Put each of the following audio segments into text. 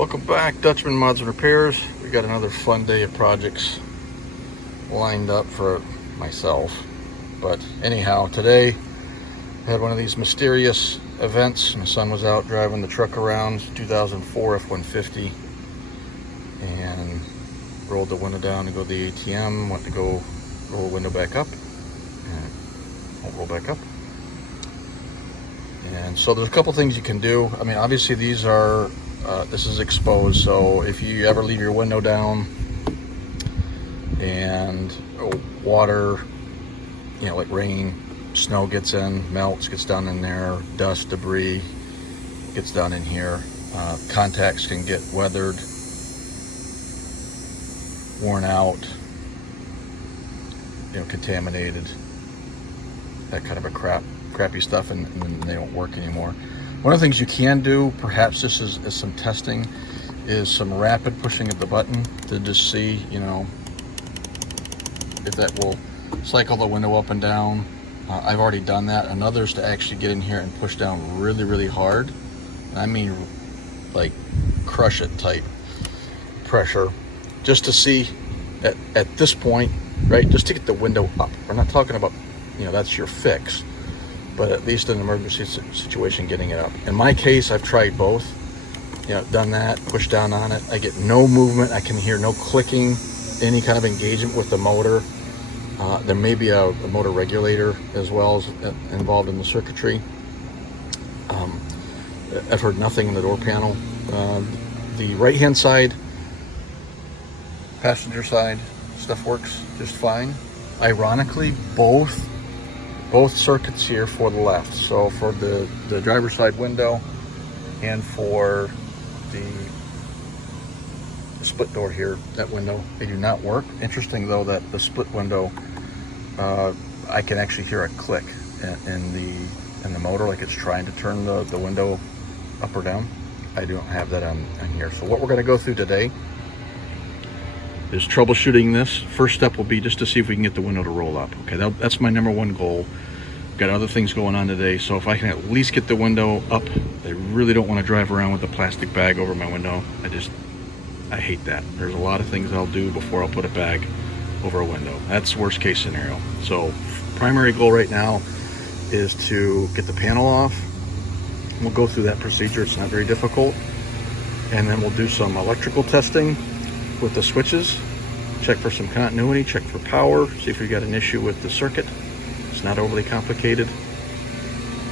Welcome back, Dutchman Mods and Repairs. We got another fun day of projects lined up for myself. But anyhow, today I had one of these mysterious events. My son was out driving the truck around, 2004 F150, and rolled the window down to go to the ATM, went to go roll the window back up, and it won't roll back up. And so there's a couple things you can do. I mean, obviously these are this is exposed, so if you ever leave your window down and water, you know, like rain, snow gets in, melts, gets down in there, dust, debris gets down in here, contacts can get weathered, worn out, you know, contaminated, that kind of a crappy stuff, and they don't work anymore. One of the things you can do, perhaps this is some testing, is some rapid pushing of the button to just see, you know, if that will cycle the window up and down. I've already done that. Another is to actually get in here and push down really, really hard. I mean, like crush it type pressure, just to see at this point, right, just to get the window up. We're not talking about, you know, that's your fix, but at least in an emergency situation, getting it up. In my case, I've tried both. You know, done that, pushed down on it. I get no movement. I can hear no clicking, any kind of engagement with the motor. There may be a motor regulator as well as involved in the circuitry. I've heard nothing in the door panel. The right-hand side, passenger side, stuff works just fine. Ironically, both circuits here for the left, so for the driver's side window and for the split door here, that window, they do not work. Interesting though that the split window, I can actually hear a click in the motor, like it's trying to turn the window up or down. I don't have that on here. So what we're going to go through today is troubleshooting this. First step will be just to see if we can get the window to roll up. Okay, that's my number one goal. Got other things going on today, so if I can at least get the window up, I really don't want to drive around with a plastic bag over my window. I hate that. There's a lot of things I'll do before I'll put a bag over a window. That's worst case scenario. So primary goal right now is to get the panel off. We'll go through that procedure. It's not very difficult. And then we'll do some electrical testing with the switches, check for some continuity, check for power, see if we got an issue with the circuit. It's not overly complicated.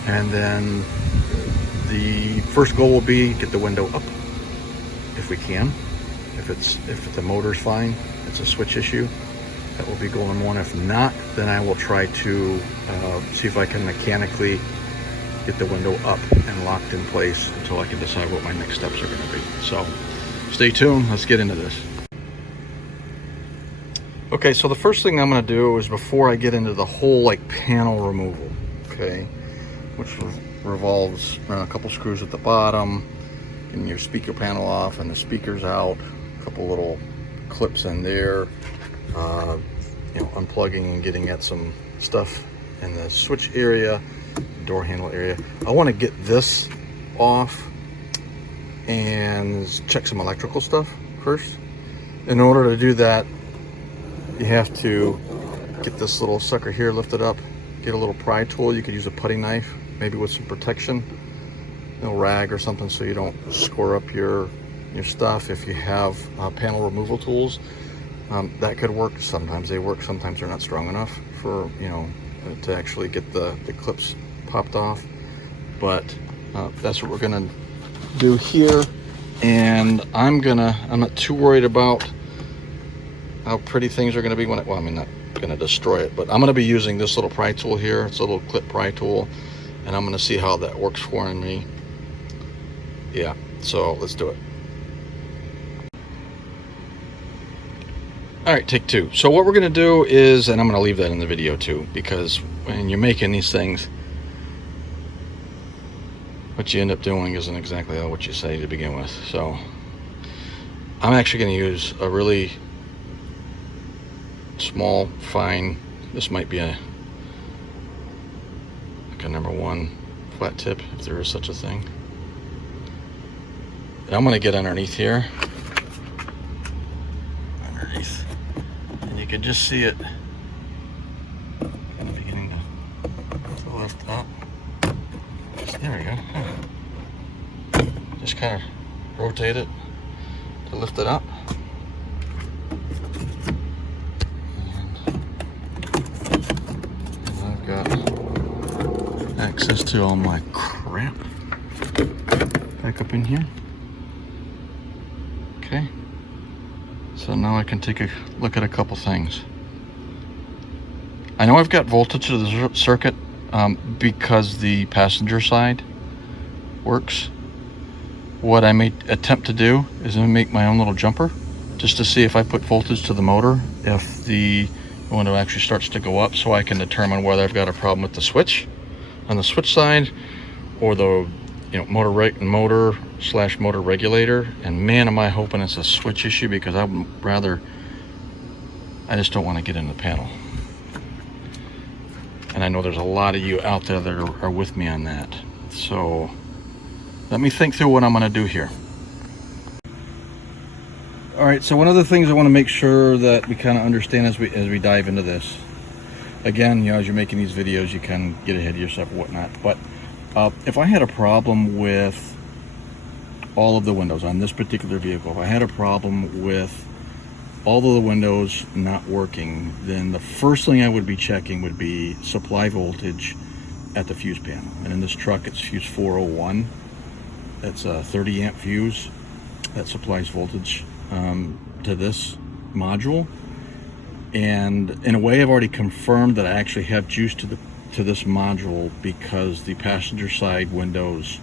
And then the first goal will be get the window up if we can. If the motor's fine, it's a switch issue, that will be goal number one. If not, then I will try to see if I can mechanically get the window up and locked in place until I can decide what my next steps are going to be. So stay tuned, let's get into this. Okay, so the first thing I'm going to do is, before I get into the whole like panel removal, okay, which revolves around a couple screws at the bottom, getting your speaker panel off and the speakers out, a couple little clips in there, you know, unplugging and getting at some stuff in the switch area, door handle area. I want to get this off and check some electrical stuff first. In order to do that, you have to get this little sucker here lifted up, get a little pry tool. You could use a putty knife, maybe with some protection, a little rag or something, so you don't score up your stuff. If you have panel removal tools, that could work. Sometimes they work, sometimes they're not strong enough for, you know, to actually get the clips popped off. But that's what we're gonna do here. And I'm not too worried about how pretty things are going to be when well, I'm not going to destroy it, but I'm going to be using this little pry tool here. It's a little clip pry tool, and I'm going to see how that works for me. Yeah, so let's do it. All right, take two. So what we're going to do is, and I'm going to leave that in the video too, because when you're making these things, what you end up doing isn't exactly what you say to begin with. So I'm actually going to use a really small, fine, this might be like a number one flat tip, if there is such a thing. And I'm gonna get underneath here. Underneath. And you can just see it kind of beginning to lift up. There we go. Just kind of rotate it to lift it up. And I've got access to all my crap back up in here. Okay. So now I can take a look at a couple things. I know I've got voltage to the circuit because the passenger side works. What I may attempt to do is make my own little jumper just to see if I put voltage to the motor, if the window actually starts to go up, so I can determine whether I've got a problem with the switch on the switch side or the motor regulator. And man, am I hoping it's a switch issue, because I just don't want to get in the panel. And I know there's a lot of you out there that are with me on that. So let me think through what I'm going to do here. All right, so one of the things I want to make sure that we kind of understand as we dive into this. Again, as you're making these videos, you can get ahead of yourself and whatnot. But if I had a problem with all of the windows on this particular vehicle, if I had a problem with all of the windows not working, then the first thing I would be checking would be supply voltage at the fuse panel. And in this truck, it's fuse 401. That's a 30 amp fuse that supplies voltage to this module. And in a way, I've already confirmed that I actually have juice to this module because the passenger side windows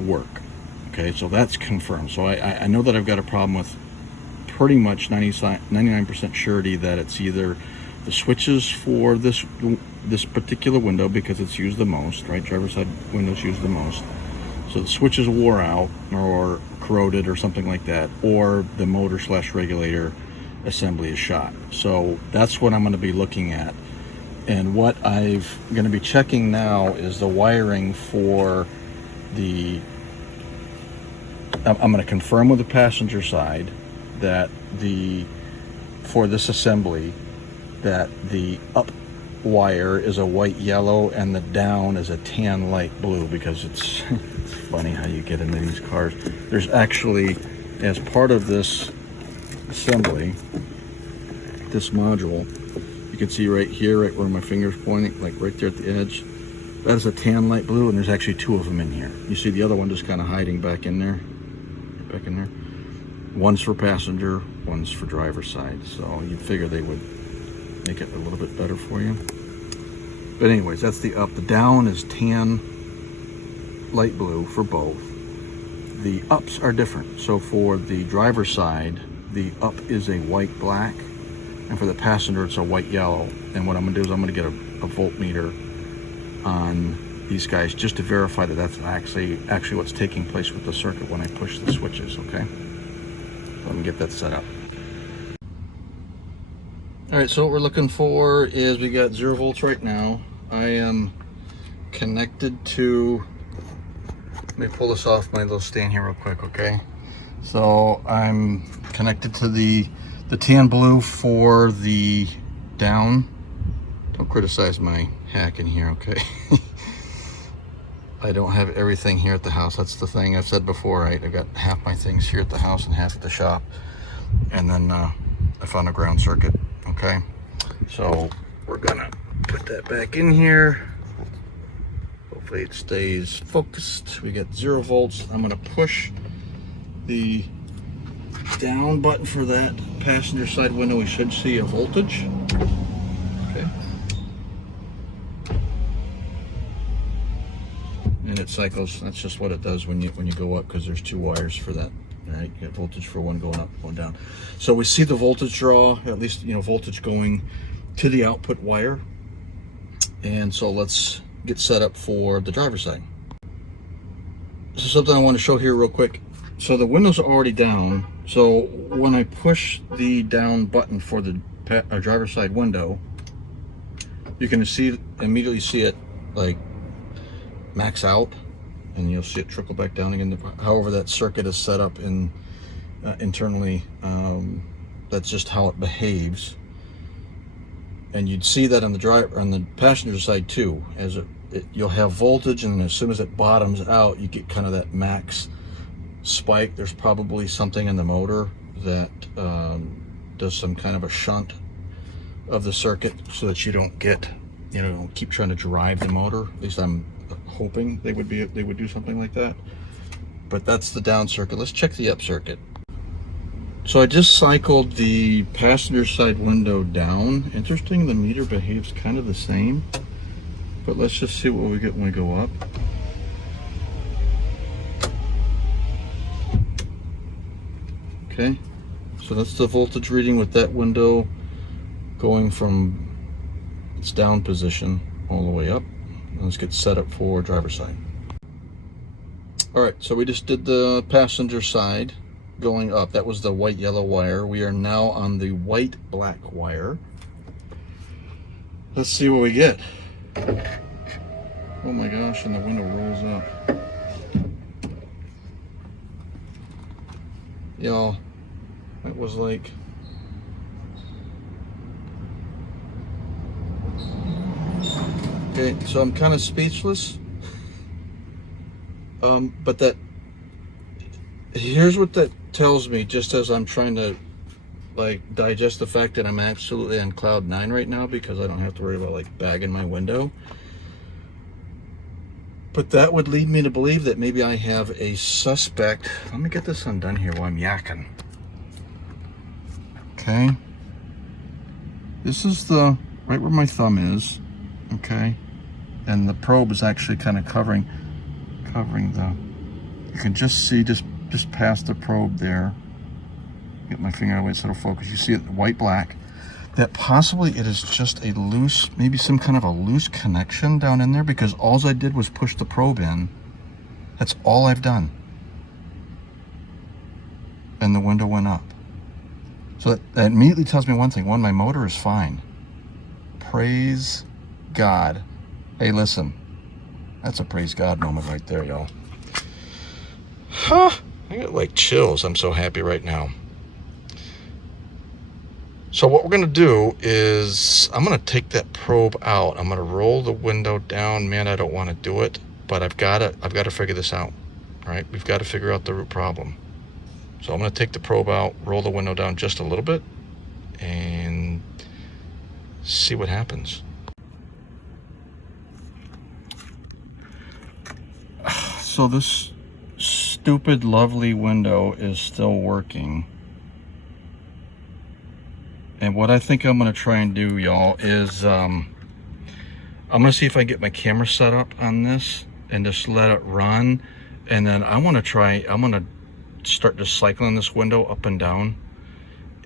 work. Okay, so that's confirmed. So I know that I've got a problem with pretty much 99% surety that it's either the switches for this particular window, because it's used the most, right? Driver's side windows used the most. So the switches wore out or corroded or something like that, or the motor / regulator assembly is shot. So that's what I'm going to be looking at. And what I'm going to be checking now is the wiring for the, I'm going to confirm with the passenger side that for this assembly, that the up wire is a white yellow and the down is a tan light blue, because it's funny how you get into these cars. There's actually, as part of this assembly, this module, you can see right here, right where my finger's pointing, like right there at the edge, that is a tan light blue, and there's actually two of them in here. You see the other one just kind of hiding back in there. One's for passenger, one's for driver's side. So you'd figure they would make it a little bit better for you. But anyways, that's the up. The down is tan light blue for both. The ups are different. So for the driver's side, the up is a white black, and for the passenger, it's a white yellow. And what I'm gonna do is I'm gonna get a voltmeter on these guys just to verify that that's actually what's taking place with the circuit when I push the switches, okay? So let me get that set up. All right, so what we're looking for is, we got 0 volts right now. I am connected to, let me pull this off my little stand here real quick, okay? So I'm connected to the tan blue for the down. Don't criticize my hacking here, okay? I don't have everything here at the house. That's the thing I've said before, right? I got half my things here at the house and half at the shop. And then I found a ground circuit, okay? So we're gonna put that back in here. Hopefully it stays focused. We get 0 volts. I'm gonna push the down button for that passenger side window. We should see a voltage. Okay. And it cycles. That's just what it does when you go up, because there's 2 wires for that. Right, you got voltage for one going up, one down. So we see the voltage draw, at least voltage going to the output wire. And so let's get set up for the driver's side. This is something I want to show here real quick. So the windows are already down. So when I push the down button for the driver's side window, you can immediately see it like max out. and you'll see it trickle back down again. However that circuit is set up in internally, that's just how it behaves. And you'd see that on the passenger side too, as you'll have voltage, and as soon as it bottoms out, you get kind of that max spike. There's probably something in the motor that does some kind of a shunt of the circuit, so that you don't get, keep trying to drive the motor. At least I'm hoping they would do something like that. But that's the down circuit. Let's check the up circuit. So I just cycled the passenger side window down. Interesting, the meter behaves kind of the same, but let's just see what we get when we go up. Okay, so that's the voltage reading with that window going from its down position all the way up. Let's get set up for driver's side. All right, so we just did the passenger side going up. That was the white yellow wire. We are now on the white black wire. Let's see what we get. Oh my gosh, and the window rolls up. Y'all, that was like, okay, so I'm kind of speechless. But here's what that tells me, just as I'm trying to like digest the fact that I'm absolutely on cloud 9 right now, because I don't have to worry about like bagging my window. But that would lead me to believe that maybe I have a suspect. Let me get this undone here while I'm yakking. Okay. This is the right where my thumb is. Okay. And the probe is actually kind of covering the, you can just see just past the probe there. Get my finger away so it'll focus. You see it white black. That possibly it is just a loose, maybe some kind of a loose connection down in there, because all I did was push the probe in. That's all I've done. And the window went up. So that immediately tells me one thing. One, my motor is fine. Praise God. Hey, listen. That's a praise God moment right there, y'all. Huh. I got like chills. I'm so happy right now. So what we're going to do is I'm going to take that probe out. I'm going to roll the window down. Man, I don't want to do it, but I've got to figure this out. All right, we've got to figure out the root problem. So I'm going to take the probe out, roll the window down just a little bit, and see what happens. So this stupid, lovely window is still working. And what I think I'm going to try and do, y'all, is I'm going to see if I can get my camera set up on this and just let it run. And then I'm going to start just cycling this window up and down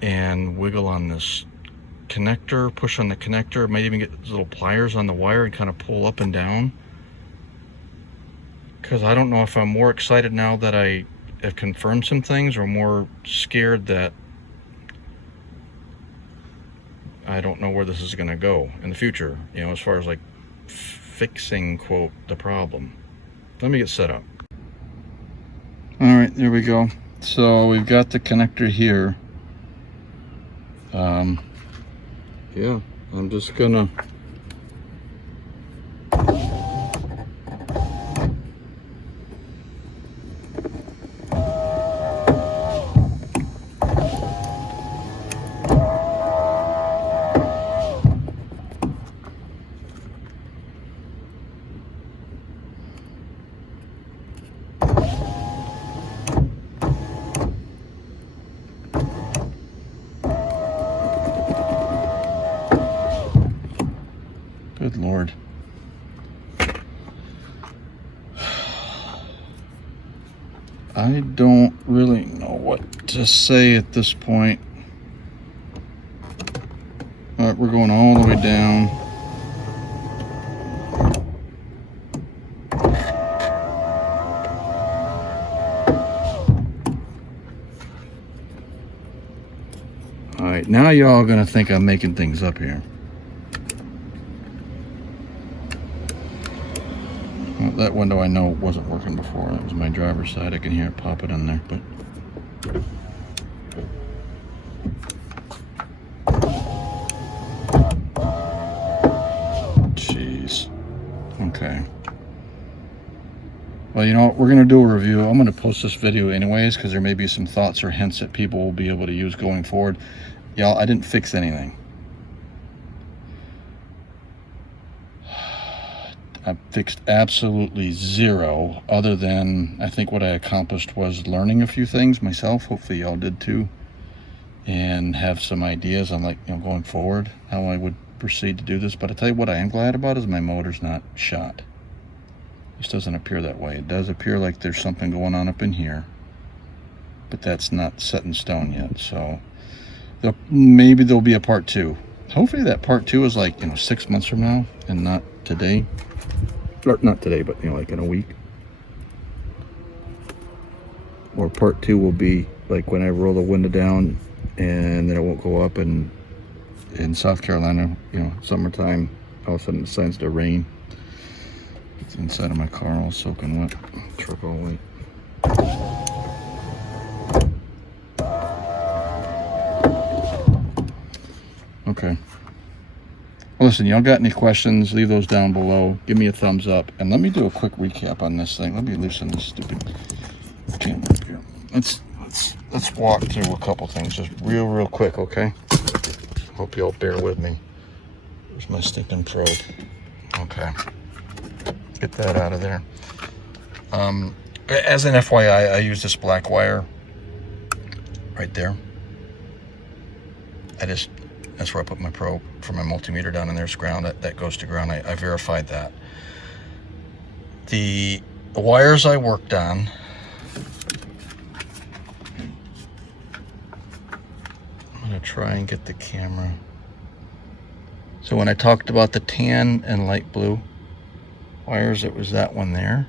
and wiggle on this connector, push on the connector, might even get little pliers on the wire and kind of pull up and down. Because I don't know if I'm more excited now that I have confirmed some things, or more scared that I don't know where this is going to go in the future, as far as like fixing, quote, the problem. Let me get set up. All right, there we go. So we've got the connector here. Yeah, I'm just gonna good Lord. I don't really know what to say at this point. All right, we're going all the way down. All right, now y'all gonna think I'm making things up here. that window I know wasn't working before. That was my driver's side. I can hear it popping in there, but jeez. Okay. Well, you know what? We're going to do a review. I'm going to post this video anyways because there may be some thoughts or hints that people will be able to use going forward. Y'all, I didn't fix anything. I fixed absolutely zero, other than I think what I accomplished was learning a few things myself. Hopefully y'all did too, and have some ideas on, like, you know, going forward how I would proceed to do this. But I tell you what I am glad about is my motor's not shot. This doesn't appear that way. It does appear like there's something going on up in here, but that's not set in stone yet. So maybe there'll be a part 2. Hopefully that part 2 is like, you know, 6 months from now and not today. Or not today, but, you know, like in a week. Or part 2 will be like when I roll the window down and then it won't go up. And in South Carolina, you know, summertime, all of a sudden it decides to rain. It's inside of my car all soaking wet. Truck all white. Okay. Well, listen, y'all got any questions, leave those down below. Give me a thumbs up. And let me do a quick recap on this thing. Let me loosen this stupid camera up here. Let's walk through a couple things just real quick, okay? Hope y'all bear with me. There's my stinking probe. Okay. Get that out of there. As an FYI, I use this black wire right there. That's where I put my probe for my multimeter down in there's ground. That goes to ground. I verified that. The wires I worked on, I'm gonna try and get the camera. So when I talked about the tan and light blue wires, it was that one there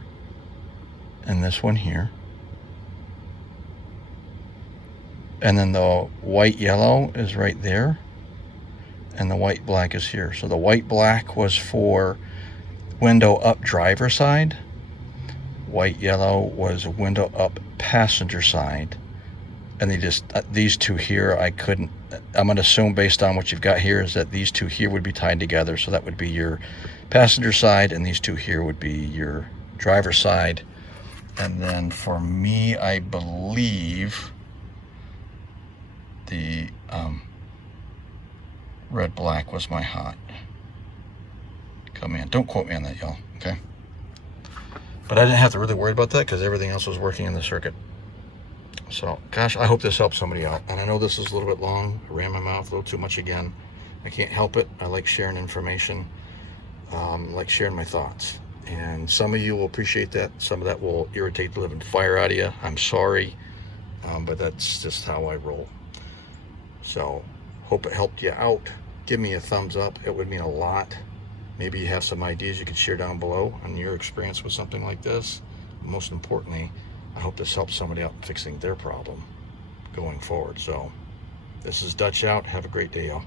and this one here. And then the white yellow is right there. And the white black is here. So the white black was for window up driver side. White yellow was window up passenger side. And they just, these two here, I couldn't, I'm gonna assume based on what you've got here is that these two here would be tied together. So that would be your passenger side and these two here would be your driver side. And then for me, I believe the red black was my hot. Come in. Don't quote me on that, y'all, okay? But I didn't have to really worry about that because everything else was working in the circuit. So, gosh, I hope this helps somebody out. And I know this is a little bit long. I ran my mouth a little too much again. I can't help it. I like sharing information. Like sharing my thoughts. And some of you will appreciate that. Some of that will irritate the living fire out of you. I'm sorry. But that's just how I roll. So, hope it helped you out. Give me a thumbs up. It would mean a lot. Maybe you have some ideas you could share down below on your experience with something like this. Most importantly, I hope this helps somebody out fixing their problem going forward. So, this is Dutch out. Have a great day, y'all.